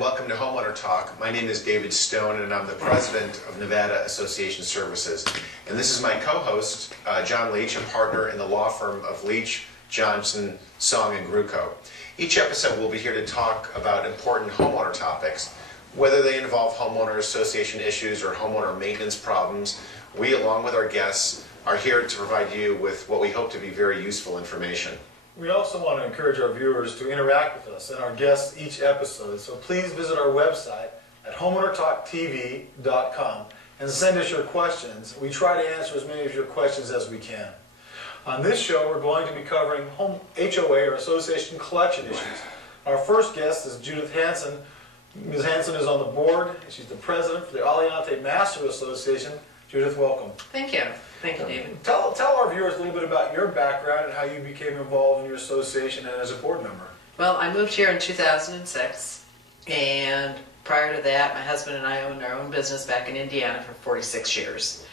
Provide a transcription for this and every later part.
welcome to Homeowner Talk. My name is David Stone and I'm the president of Nevada Association Services. And this is my co-host, John Leach, a partner in the law firm of Leach, Johnson, Song & Gruco. Each episode we'll be here to talk about important homeowner topics, whether they involve homeowner association issues or homeowner maintenance problems. We, along with our guests, are here to provide you with what we hope to be very useful information. We also want to encourage our viewers to interact with us and our guests each episode, so please visit our website at homeownertalktv.com and send us your questions. We try to answer as many of your questions as we can. On this show, we're going to be covering HOA or association collection issues. Our first guest is Judith Hanson. Ms. Hanson is on the board. She's the president for the Aliante Master Association. Judith, welcome. Thank you. Thank you, David. Tell our viewers a little bit about your background and how you became involved in your association and as a board member. Well, I moved here in 2006, and prior to that, my husband and I owned our own business back in Indiana for 46 years.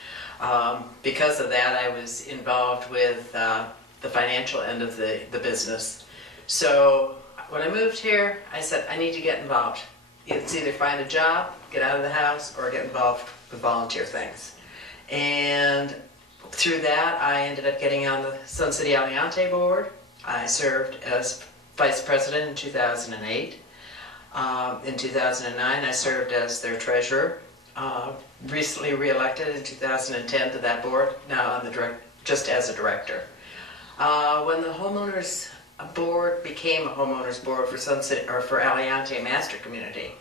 Because of that, I was involved with the financial end of the business. So when I moved here, I said, I need to get involved. It's either find a job, get out of the house, or get involved with volunteer things. And through that, I ended up getting on the Sun City Aliante board. I served as vice president in 2008. In 2009, I served as their treasurer. Recently reelected in 2010 to that board. Now I'm just as a director. When the homeowners board became a homeowners board for Sun City or for Aliante Master Community,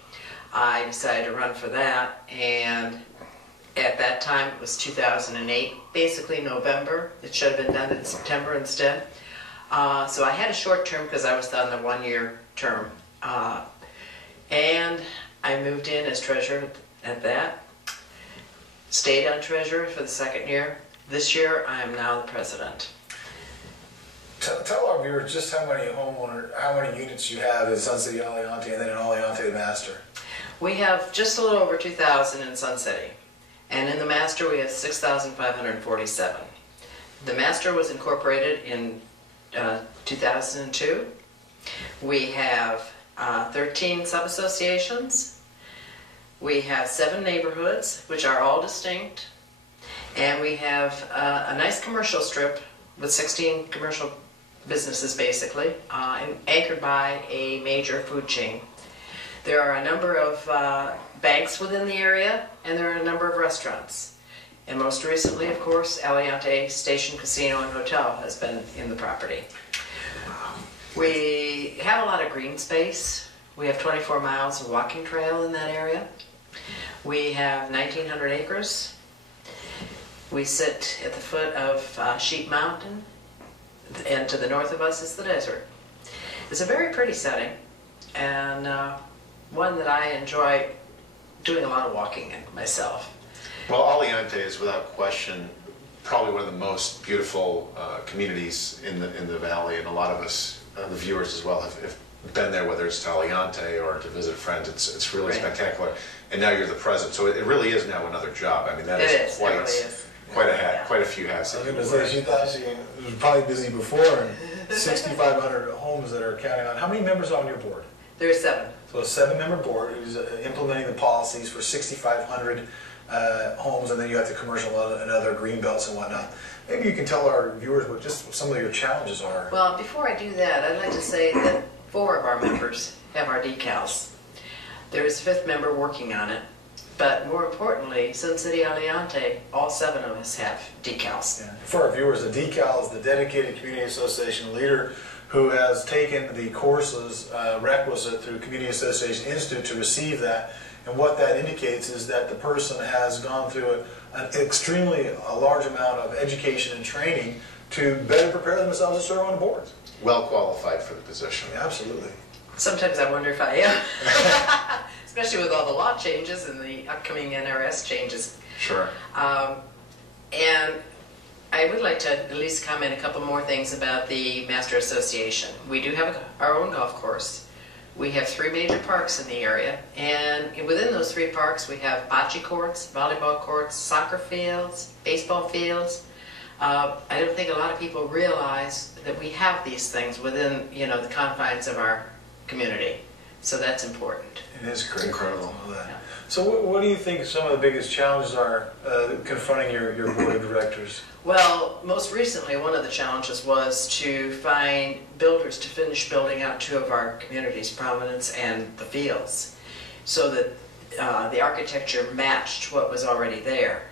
I decided to run for that, and at that time, it was 2008, basically November. It should have been done in September instead. So I had a short term because I was on the one-year term. And I moved in as treasurer at that. Stayed on treasurer for the second year. This year, I am now the president. Tell our viewers just how many units you have in Sun City Aliante and then in Aliante Master. We have just a little over 2,000 in Sun City. And in the Master, we have 6,547. The Master was incorporated in 2002. We have 13 sub-associations. We have 7 neighborhoods, which are all distinct. And we have a nice commercial strip with 16 commercial businesses, basically, anchored by a major food chain. There are a number of banks within the area, and there are a number of restaurants. And most recently, of course, Aliante Station Casino and Hotel has been in the property. We have a lot of green space. We have 24 miles of walking trail in that area. We have 1,900 acres. We sit at the foot of Sheep Mountain, and to the north of us is the desert. It's a very pretty setting, and one that I enjoy doing a lot of walking in myself. Well, Aliante is without question probably one of the most beautiful communities in the valley, and a lot of us, the viewers as well, have been there, whether it's to Aliante or to visit friends. It's really spectacular. And now you're the president, so it really is now another job. I mean, that is quite a hat, quite a few hats. I was going to say, she thought she was probably busy before, and 6,500 homes that are counting on. How many members are on your board? There's 7. So a 7-member board who's implementing the policies for 6,500 homes, and then you have the commercial and other green belts and whatnot. Maybe you can tell our viewers what just some of your challenges are. Well, before I do that, I'd like to say that 4 of our members have our decals. There is a 5th member working on it, but more importantly, Sun City Aliante, all 7 of us have decals. Yeah. For our viewers, the decal is the dedicated community association leader who has taken the courses requisite through Community Association Institute to receive that. And what that indicates is that the person has gone through an extremely large amount of education and training to better prepare themselves to serve on boards. Well qualified for the position. Yeah, absolutely. Sometimes I wonder if I am, especially with all the law changes and the upcoming NRS changes. Sure. And I would like to at least comment a couple more things about the Master Association. We do have our own golf course. We have 3 major parks in the area, and within those 3 parks we have bocce courts, volleyball courts, soccer fields, baseball fields. I don't think a lot of people realize that we have these things within, the confines of our community. So that's important. It is critical. Incredible. to know that. Yeah. So what do you think some of the biggest challenges are confronting your board of directors? Well, most recently, one of the challenges was to find builders to finish building out two of our communities, Providence and the Fields, so that the architecture matched what was already there.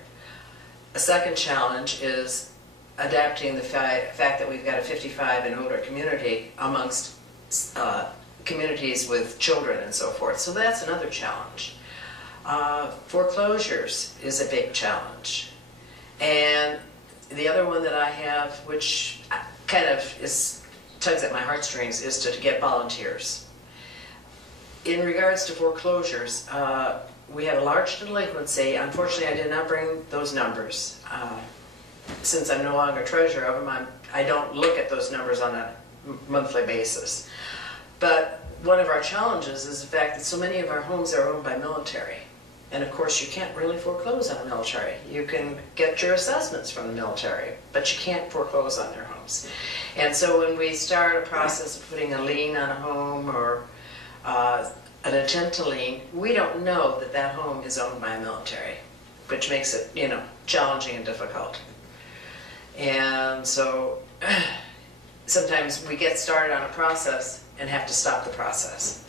A second challenge is adapting the fact that we've got a 55 and older community amongst communities with children and so forth. So that's another challenge. Foreclosures is a big challenge. And the other one that I have, which kind of tugs at my heartstrings, is to get volunteers. In regards to foreclosures, we have a large delinquency. Unfortunately, I did not bring those numbers. Since I'm no longer treasurer of them, I don't look at those numbers on a monthly basis. But one of our challenges is the fact that so many of our homes are owned by military. And of course, you can't really foreclose on the military. You can get your assessments from the military, but you can't foreclose on their homes. And so when we start a process of putting a lien on a home or an intent to lien, we don't know that that home is owned by a military, which makes it, challenging and difficult. And so sometimes we get started on a process and have to stop the process.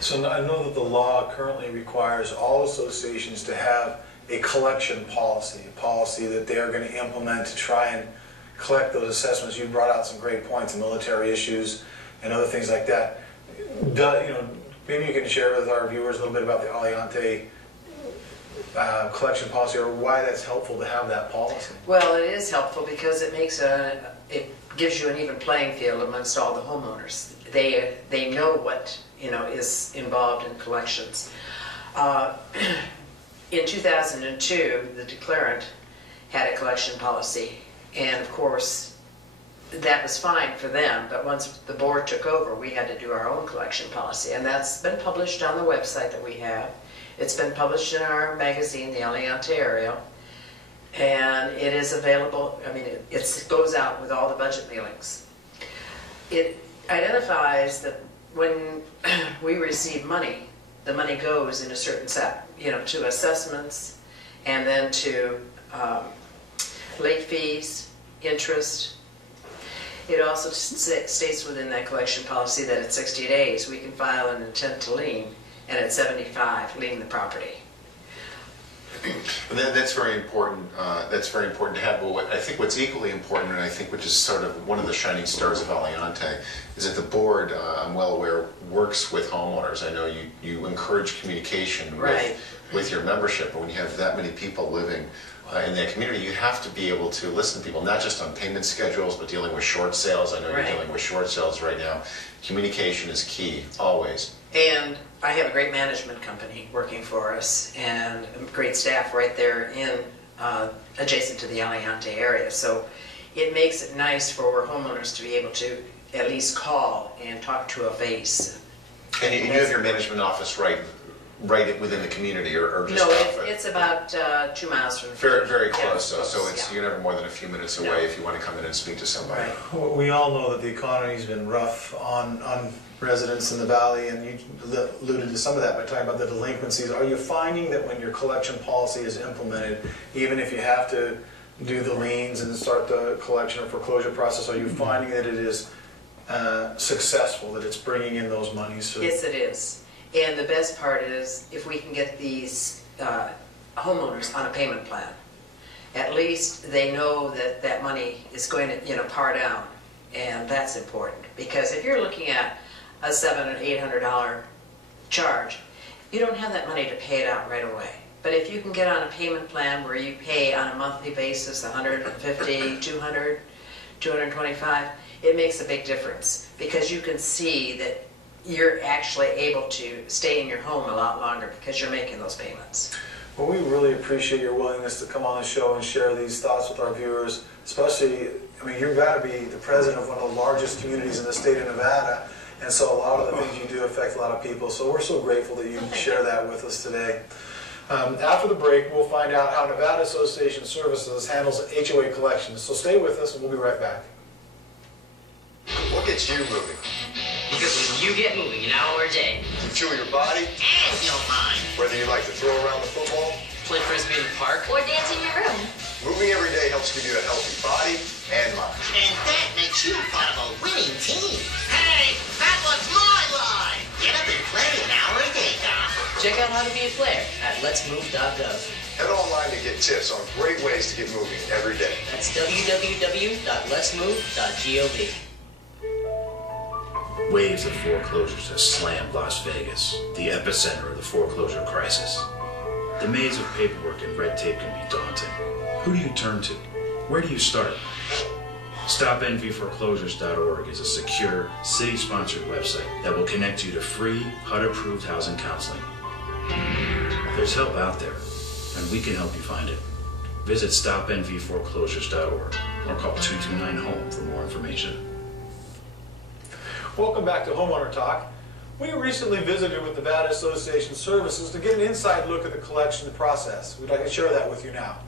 So I know that the law currently requires all associations to have a collection policy, a policy that they are going to implement to try and collect those assessments. You brought out some great points, military issues and other things like that. Maybe you can share with our viewers a little bit about the Aliante collection policy, or why that's helpful to have that policy. Well, it is helpful because it gives you an even playing field amongst all the homeowners. They know what is involved in collections. In 2002, the declarant had a collection policy, and of course that was fine for them, but once the board took over, we had to do our own collection policy, and that's been published on the website that we have. It's been published in our magazine, the Aliante Area, and it is available. It goes out with all the budget mailings. It identifies that when we receive money, the money goes in a certain set, to assessments, and then to late fees, interest. It also states within that collection policy that at 60 days we can file an intent to lien, and at 75, lien the property. And that's very important. That's very important to have. But I think what's equally important, and I think which is sort of one of the shining stars of Aliante, is that the board, I'm well aware, works with homeowners. I know you encourage communication with your membership, but when you have that many people living in that community, you have to be able to listen to people, not just on payment schedules, but dealing with short sales. I know you're dealing with short sales right now. Communication is key, always. And I have a great management company working for us and great staff right there in adjacent to the Aliante area. So it makes it nice for homeowners to be able to at least call and talk to a face. And you have your management office right within the community, or just no, off it? It's about 2 miles from. Very close. Yeah, so you're never more than a few minutes away if you want to come in and speak to somebody. Right. Well, we all know that the economy's been rough on residents in the valley, and you alluded to some of that by talking about the delinquencies. Are you finding that when your collection policy is implemented, even if you have to do the liens and start the collection or foreclosure process, are you finding that it is successful, that it's bringing in those monies? Yes, it is. And the best part is if we can get these homeowners on a payment plan, at least they know that that money is going to par down, and that's important. Because if you're looking at a $700 or $800 charge, you don't have that money to pay it out right away. But if you can get on a payment plan where you pay on a monthly basis $150, $200, $225, it makes a big difference because you can see that you're actually able to stay in your home a lot longer because you're making those payments. Well, we really appreciate your willingness to come on the show and share these thoughts with our viewers, especially, you've got to be the president of one of the largest communities in the state of Nevada, and so a lot of the things you do affect a lot of people, so we're so grateful that you share that with us today. After the break, we'll find out how Nevada Association Services handles HOA collections, so stay with us and we'll be right back. What gets you moving? Because when you get moving an hour a day, You fuel your body, and your mind, whether you like to throw around the football. play frisbee in the park, Or dance in your room. Moving every day helps give you a healthy body and mind. and that makes you part of a winning team. Hey, that was my line. Get up and play an hour a day, Doc. Check out how to be a player at letsmove.gov. Head online to get tips on great ways to get moving every day. That's www.letsmove.gov. Waves of foreclosures have slammed Las Vegas, the epicenter of the foreclosure crisis. The maze of paperwork and red tape can be daunting. Who do you turn to? Where do you start? StopNVForeclosures.org is a secure, city-sponsored website that will connect you to free, HUD-approved housing counseling. There's help out there, and we can help you find it. Visit StopNVForeclosures.org or call 229-HOME for more information. Welcome back to Homeowner Talk. We recently visited with Nevada Association Services to get an inside look at the collection process. We'd like to share that with you now.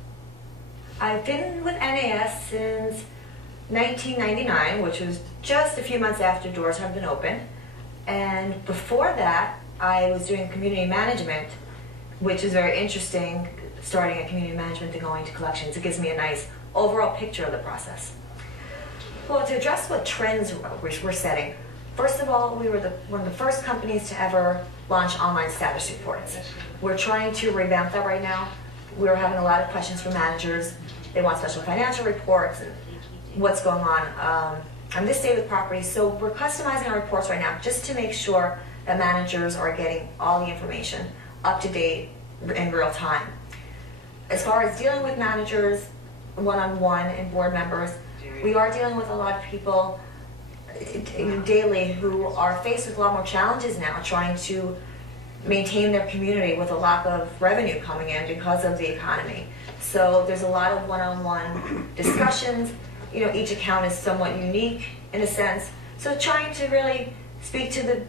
I've been with NAS since 1999, which was just a few months after doors have been open. And before that, I was doing community management, which is very interesting, starting at community management and going to collections. It gives me a nice overall picture of the process. Well, to address what trends we're setting, first of all, we were one of the first companies to ever launch online status reports. We're trying to revamp that right now. We're having a lot of questions from managers. They want special financial reports and what's going on this day with properties. So we're customizing our reports right now just to make sure that managers are getting all the information up to date in real time. As far as dealing with managers one-on-one and board members, we are dealing with a lot of people daily who are faced with a lot more challenges now, trying to maintain their community with a lack of revenue coming in because of the economy. So there's a lot of one-on-one discussions. You know, each account is somewhat unique in a sense. So trying to really speak to the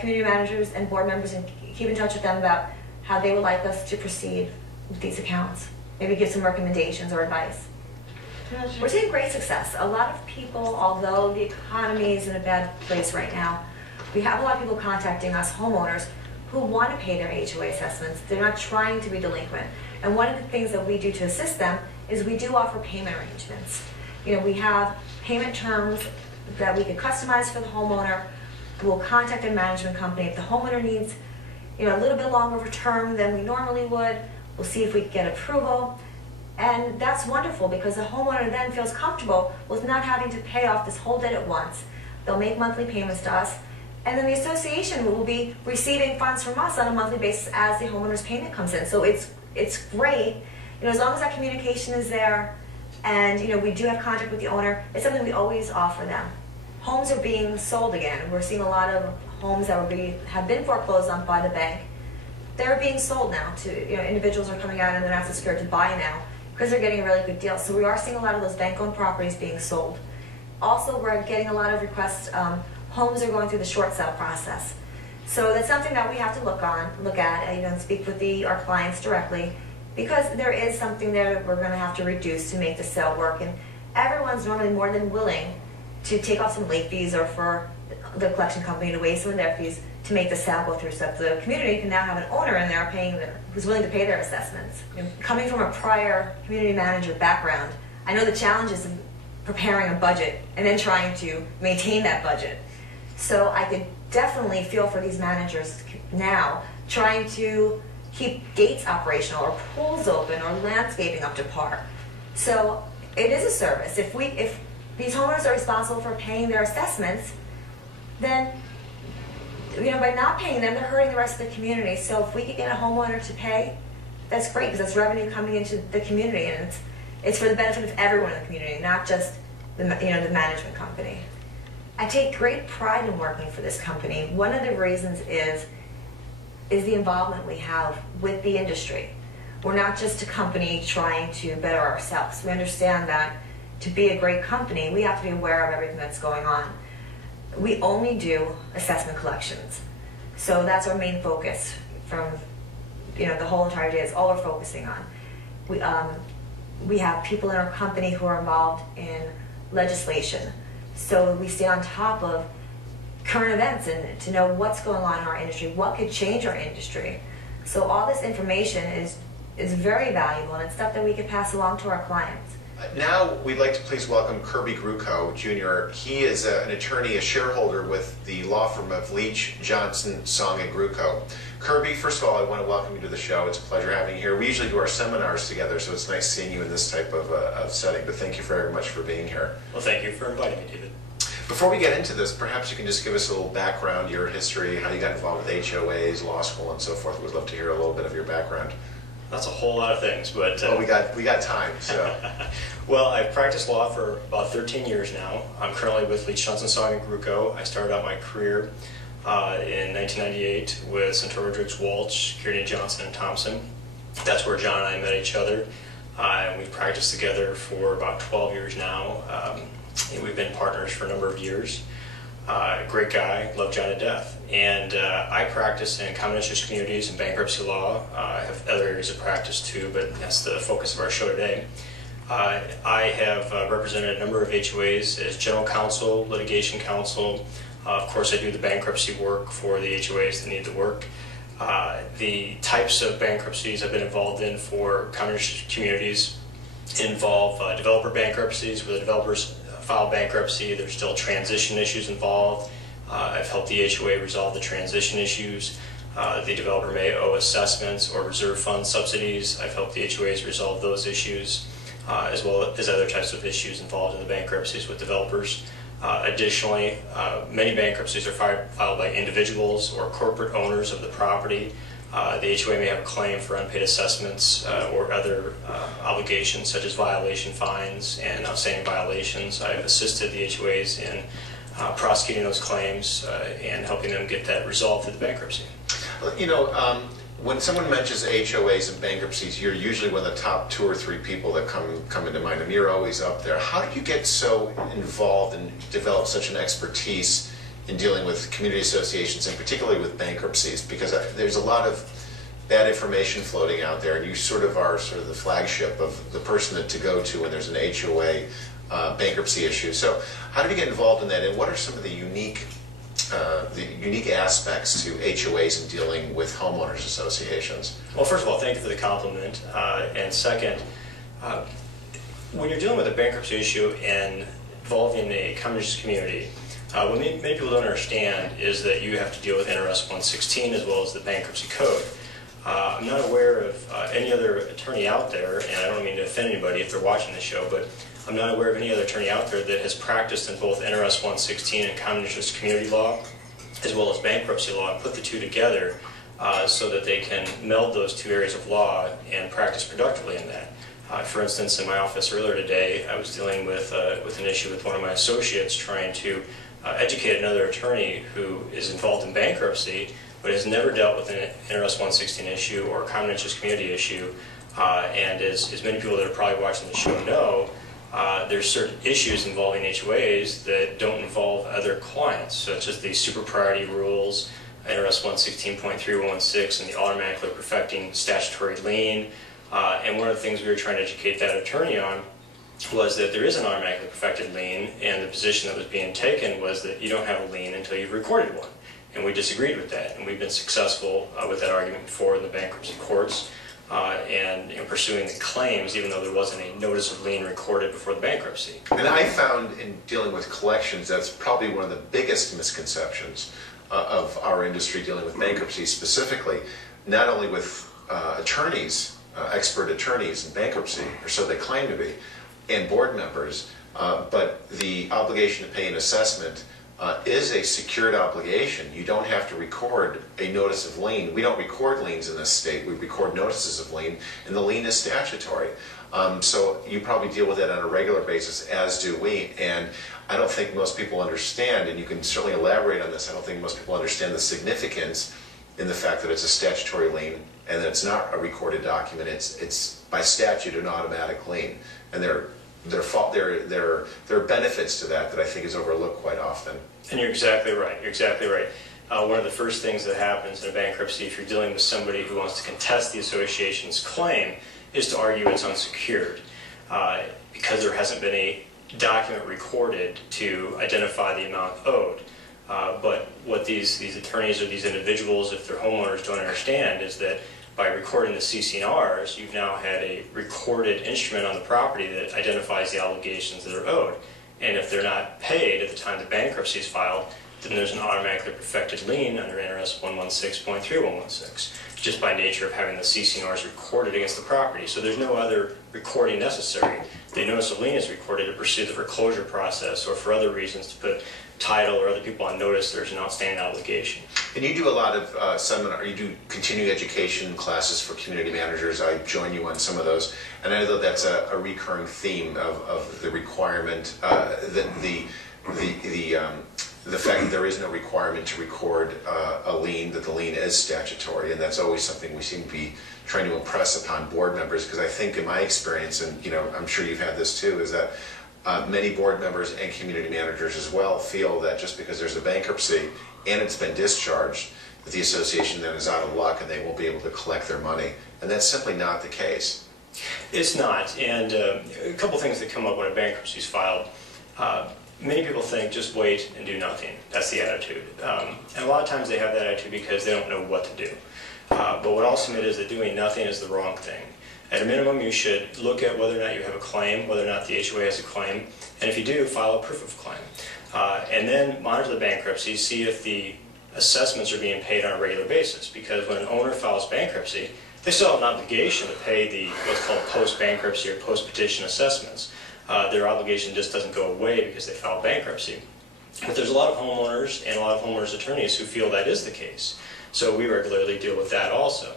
community managers and board members and keep in touch with them about how they would like us to proceed with these accounts. Maybe give some recommendations or advice. We're seeing great success. A lot of people, although the economy is in a bad place right now, we have a lot of people contacting us, homeowners, who want to pay their HOA assessments. They're not trying to be delinquent. And one of the things that we do to assist them is we do offer payment arrangements. You know, we have payment terms that we can customize for the homeowner. We'll contact a management company if the homeowner needs, you know, a little bit longer of a term than we normally would. We'll see if we can get approval. And that's wonderful because the homeowner then feels comfortable with not having to pay off this whole debt at once. They'll make monthly payments to us, and then the association will be receiving funds from us on a monthly basis as the homeowner's payment comes in. So it's great, you know, as long as that communication is there, and you know we do have contact with the owner. It's something we always offer them. Homes are being sold again. We're seeing a lot of homes that have been foreclosed on by the bank. They're being sold now to, you know, individuals are coming out and they're not so scared to buy now, because they're getting a really good deal. So we are seeing a lot of those bank-owned properties being sold. Also, we're getting a lot of requests. Homes are going through the short sale process. So that's something that we have to look at, you know, and speak with our clients directly, because there is something there that we're going to have to reduce to make the sale work. And everyone's normally more than willing to take off some late fees or for the collection company to waive some of their fees to make the sale go through, so that the community can now have an owner in there who's willing to pay their assessments. Coming from a prior community manager background, I know the challenges of preparing a budget and then trying to maintain that budget. So I could definitely feel for these managers now trying to keep gates operational or pools open or landscaping up to par. So it is a service. If these homeowners are responsible for paying their assessments, then, you know, by not paying them, they're hurting the rest of the community. So if we could get a homeowner to pay, that's great, because that's revenue coming into the community, and it's for the benefit of everyone in the community, not just the management company. I take great pride in working for this company. One of the reasons is the involvement we have with the industry. We're not just a company trying to better ourselves. We understand that to be a great company, we have to be aware of everything that's going on. We only do assessment collections. So that's our main focus from, you know, the whole entire day is all we're focusing on. We have people in our company who are involved in legislation. So we stay on top of current events and to know what's going on in our industry, what could change our industry. So all this information is very valuable, and it's stuff that we could pass along to our clients. Now we'd like to please welcome Kirby Gruco Jr. He is an attorney, a shareholder with the law firm of Leach, Johnson, Song, and Gruco. Kirby, first of all, I want to welcome you to the show. It's a pleasure having you here. We usually do our seminars together, so it's nice seeing you in this type of setting, but thank you very much for being here. Well, thank you for inviting me, David. Before we get into this, perhaps you can just give us a little background, your history, how you got involved with HOAs, law school, and so forth. We'd love to hear a little bit of your background. That's a whole lot of things, but... Well, we got time, so... Well, I've practiced law for about 13 years now. I'm currently with Leach, Johnson, Song, and Gruco. I started out my career in 1998 with Centura Driggs Walsh, Kearney Johnson, and Thompson. That's where John and I met each other. We've practiced together for about 12 years now. We've been partners for a number of years. Great guy, love John to death. And I practice in common interest communities and bankruptcy law. I have other areas of practice too, but that's the focus of our show today. I have represented a number of HOAs as general counsel, litigation counsel. Of course, I do the bankruptcy work for the HOAs that need the work. The types of bankruptcies I've been involved in for common interest communities involve developer bankruptcies where the developers file bankruptcy. There's still transition issues involved. I've helped the HOA resolve the transition issues. The developer may owe assessments or reserve fund subsidies. I've helped the HOAs resolve those issues, as well as other types of issues involved in the bankruptcies with developers. Additionally, many bankruptcies are filed by individuals or corporate owners of the property. The HOA may have a claim for unpaid assessments or other obligations such as violation fines and outstanding violations. I've assisted the HOAs in prosecuting those claims and helping them get that resolved through the bankruptcy. You know, when someone mentions HOAs and bankruptcies, you're usually one of the top 2 or 3 people that come into mind, and you're always up there. How did you get so involved and develop such an expertise in dealing with community associations, and particularly with bankruptcies? Because there's a lot of bad information floating out there, and you sort of are sort of the flagship of the person to go to when there's an HOA bankruptcy issue. So how did you get involved in that, and what are some of the unique aspects to HOAs in dealing with homeowners associations? Well, first of all, thank you for the compliment. And second, when you're dealing with a bankruptcy issue and involving a common interest community, what many people don't understand is that you have to deal with NRS 116 as well as the bankruptcy code. I'm not aware of any other attorney out there, and I don't mean to offend anybody if they're watching the show, but I'm not aware of any other attorney out there that has practiced in both NRS 116 and common interest community law as well as bankruptcy law and put the two together so that they can meld those two areas of law and practice productively in that. For instance, in my office earlier today, I was dealing with an issue with one of my associates trying to educate another attorney who is involved in bankruptcy but has never dealt with an NRS 116 issue or a common interest community issue. And as many people that are probably watching the show know, there's certain issues involving HOAs that don't involve other clients, such as the super priority rules, NRS 116.3116, and the automatically perfecting statutory lien. And one of the things we were trying to educate that attorney on was that there is an automatically perfected lien, and the position that was being taken was that you don't have a lien until you've recorded one. And we disagreed with that, and we've been successful with that argument before in the bankruptcy courts. And pursuing the claims, even though there wasn't a notice of lien recorded before the bankruptcy. And I found in dealing with collections, that's probably one of the biggest misconceptions of our industry dealing with bankruptcy specifically, not only with attorneys, expert attorneys in bankruptcy, or so they claim to be, and board members, but the obligation to pay an assessment is a secured obligation. You don't have to record a notice of lien. We don't record liens in this state. We record notices of lien, and the lien is statutory. So you probably deal with it on a regular basis, as do we. And I don't think most people understand, and you can certainly elaborate on this, I don't think most people understand the significance in the fact that it's a statutory lien and that it's not a recorded document. It's by statute an automatic lien. And there are benefits to that I think is overlooked quite often. And you're exactly right. You're exactly right. One of the first things that happens in a bankruptcy, if you're dealing with somebody who wants to contest the association's claim, is to argue it's unsecured because there hasn't been a document recorded to identify the amount owed. But what these attorneys or these individuals, if they're homeowners, don't understand is that by recording the CC&Rs, you've now had a recorded instrument on the property that identifies the obligations that are owed. And if they're not paid at the time the bankruptcy is filed, then there's an automatically perfected lien under NRS 116.3116, just by nature of having the CC&Rs recorded against the property. So there's no other recording necessary. They notice a lien is recorded to pursue the foreclosure process or for other reasons to put title or other people on notice there's an outstanding obligation. And you do a lot of seminar, you do continuing education classes for community managers. I join you on some of those, and I know that's a recurring theme of the requirement, the fact that there is no requirement to record a lien, that the lien is statutory, and that's always something we seem to be trying to impress upon board members, because I think in my experience, and I'm sure you've had this too, is that many board members and community managers as well feel that just because there's a bankruptcy and it's been discharged, that the association then is out of luck and they won't be able to collect their money. And that's simply not the case. It's not. And a couple things that come up when a bankruptcy is filed. Many people think just wait and do nothing. That's the attitude. And a lot of times they have that attitude because they don't know what to do. But what I'll submit is that doing nothing is the wrong thing. At a minimum, you should look at whether or not you have a claim, whether or not the HOA has a claim, and if you do, file a proof of claim. And then monitor the bankruptcy, see if the assessments are being paid on a regular basis, because when an owner files bankruptcy, they still have an obligation to pay the what's called post-bankruptcy or post-petition assessments. Their obligation just doesn't go away because they filed bankruptcy. But there's a lot of homeowners and a lot of homeowners attorneys who feel that is the case. So we regularly deal with that also.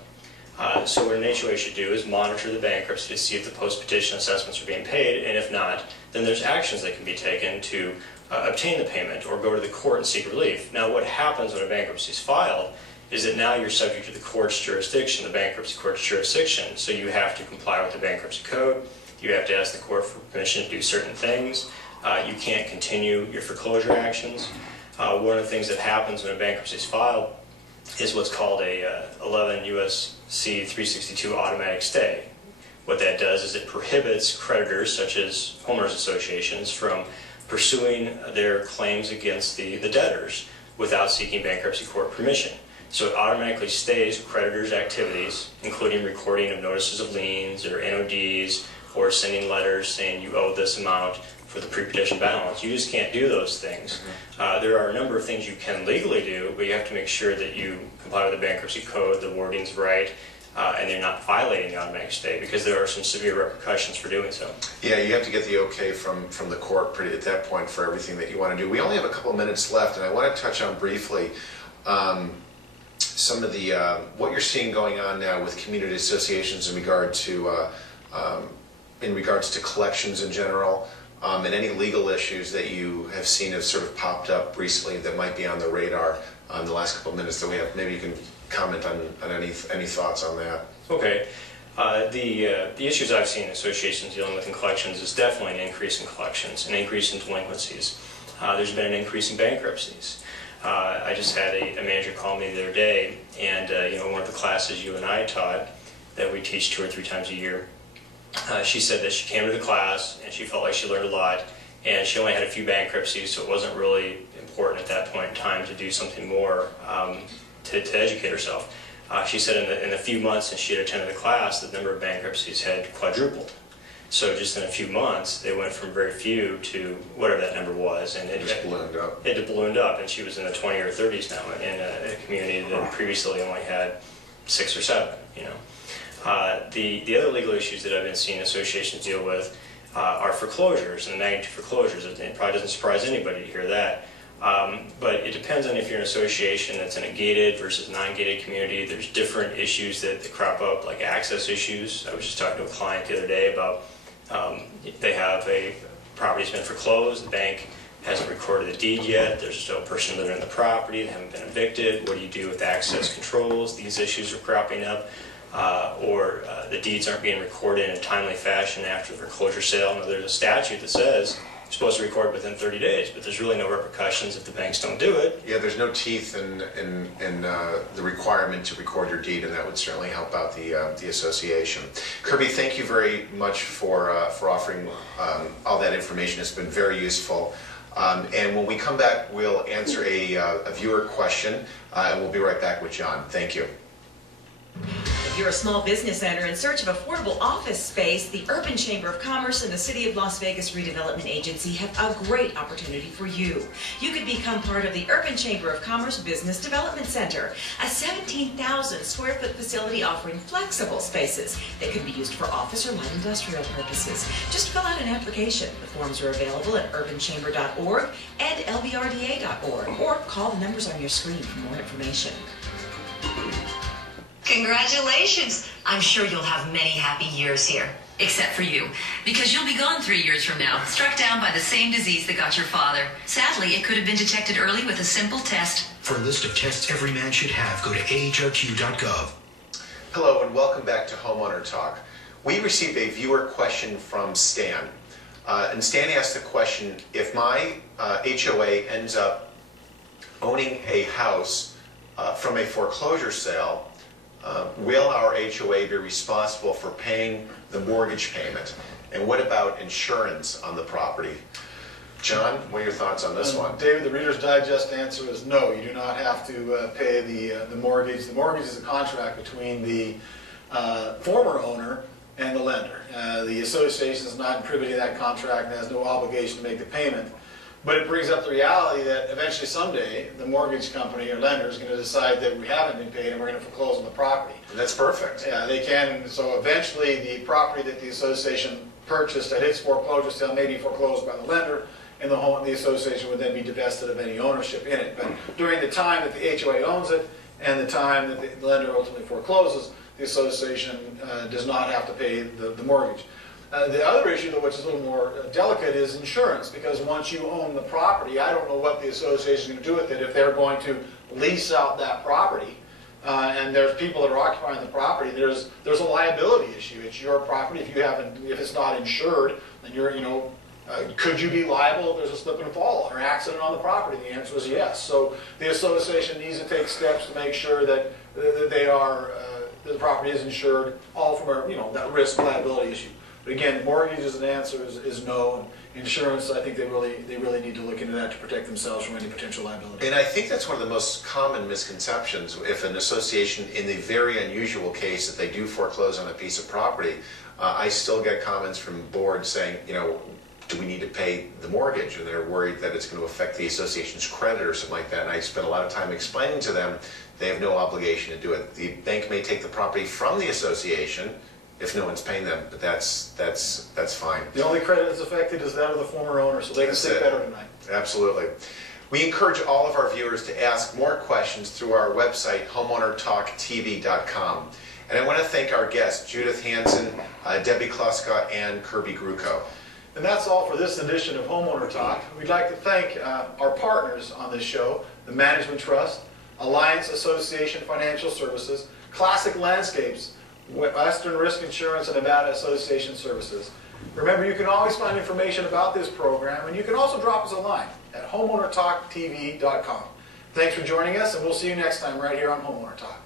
So what an HOA should do is monitor the bankruptcy to see if the post-petition assessments are being paid, and if not, then there's actions that can be taken to obtain the payment or go to the court and seek relief. Now what happens when a bankruptcy is filed is that now you're subject to the court's jurisdiction, the bankruptcy court's jurisdiction, so you have to comply with the bankruptcy code, you have to ask the court for permission to do certain things, you can't continue your foreclosure actions. One of the things that happens when a bankruptcy is filed is what's called a 11 U.S.C. 362 automatic stay. What that does is it prohibits creditors, such as homeowners associations, from pursuing their claims against the debtors without seeking bankruptcy court permission. So it automatically stays creditors' activities, including recording of notices of liens or NODs, or sending letters saying you owe this amount for the pre-petition balance. You just can't do those things. There are a number of things you can legally do, but you have to make sure that you comply with the bankruptcy code, the wording's right, and you're not violating the automatic stay, because there are some severe repercussions for doing so. Yeah, you have to get the okay from the court at that point for everything that you want to do. We only have a couple minutes left, and I want to touch on briefly some of the what you're seeing going on now with community associations in regard to in regards to collections in general, and any legal issues that you have seen have sort of popped up recently that might be on the radar in the last couple of minutes that we have. Maybe you can comment on any thoughts on that. Okay. The issues I've seen associations dealing with in collections is definitely an increase in collections, an increase in delinquencies. There's been an increase in bankruptcies. I just had a manager call me the other day, and one of the classes you and I taught that we teach 2 or 3 times a year, she said that she came to the class and she felt like she learned a lot, and she only had a few bankruptcies, so it wasn't really important at that point in time to do something more to educate herself. She said in the few months since she had attended the class, the number of bankruptcies had quadrupled. So just in a few months, they went from very few to whatever that number was, and it just ballooned up. It ballooned up, and she was in the 20 or 30s now in a community that previously only had 6 or 7. The other legal issues that I've been seeing associations deal with are foreclosures, and the magnitude of foreclosures. It probably doesn't surprise anybody to hear that. But it depends on if you're an association that's in a gated versus non-gated community. There's different issues that crop up, like access issues. I was just talking to a client the other day about they have a property that's been foreclosed, the bank hasn't recorded the deed yet, there's still a person living in the property, they haven't been evicted. What do you do with access controls? These issues are cropping up. Or the deeds aren't being recorded in a timely fashion after the foreclosure sale. Now, there's a statute that says you're supposed to record within 30 days, but there's really no repercussions if the banks don't do it. Yeah, there's no teeth in the requirement to record your deed, and that would certainly help out the association. Kirby, thank you very much for offering all that information. It's been very useful. And when we come back, we'll answer a viewer question, and we'll be right back with John. Thank you. If you're a small business owner in search of affordable office space, the Urban Chamber of Commerce and the City of Las Vegas Redevelopment Agency have a great opportunity for you. You could become part of the Urban Chamber of Commerce Business Development Center, a 17,000 square foot facility offering flexible spaces that can be used for office or light industrial purposes. Just fill out an application. The forms are available at urbanchamber.org and lbrda.org, or call the numbers on your screen for more information. Congratulations! I'm sure you'll have many happy years here. Except for you, because you'll be gone 3 years from now, struck down by the same disease that got your father. Sadly, it could have been detected early with a simple test. For a list of tests every man should have, go to ahrq.gov. Hello and welcome back to Homeowner Talk. We received a viewer question from Stan. And Stan asked the question, if my HOA ends up owning a house from a foreclosure sale, will our HOA be responsible for paying the mortgage payment? And what about insurance on the property? John, what are your thoughts on this one? David, the Reader's Digest answer is no. You do not have to pay the mortgage. The mortgage is a contract between the former owner and the lender. The association is not in privy to that contract and has no obligation to make the payment. But it brings up the reality that eventually someday the mortgage company or lender is going to decide that we haven't been paid and we're going to foreclose on the property. And that's perfect. Yeah, they can. So eventually the property that the association purchased at its foreclosure sale may be foreclosed by the lender, and the association would then be divested of any ownership in it. But during the time that the HOA owns it and the time that the lender ultimately forecloses, the association does not have to pay the mortgage. The other issue, though, which is a little more delicate, is insurance, because once you own the property, I don't know what the association is going to do with it. If they're going to lease out that property, and there's people that are occupying the property, there's a liability issue. It's your property. If it's not insured, then could you be liable if there's a slip and fall or accident on the property? The answer is yes. So the association needs to take steps to make sure that the property is insured, all from that risk liability issue. But again, mortgages, the answer is no. And insurance, I think they really need to look into that to protect themselves from any potential liability. And I think that's one of the most common misconceptions. If an association, in the very unusual case that they do foreclose on a piece of property, I still get comments from boards saying, do we need to pay the mortgage? And they're worried that it's going to affect the association's credit or something like that. And I spend a lot of time explaining to them they have no obligation to do it. The bank may take the property from the association if no one's paying them, but that's fine. The only credit that's affected is that of the former owner, so they can sleep better tonight. Absolutely. We encourage all of our viewers to ask more questions through our website, homeownertalktv.com. And I want to thank our guests, Judith Hansen, Debbie Kluska, and Kirby Gruco. And that's all for this edition of Homeowner Talk. We'd like to thank our partners on this show, the Management Trust, Alliance Association Financial Services, Classic Landscapes, Western Risk Insurance, and Nevada Association Services. Remember, you can always find information about this program, and you can also drop us a line at homeownertalktv.com. Thanks for joining us, and we'll see you next time right here on Homeowner Talk.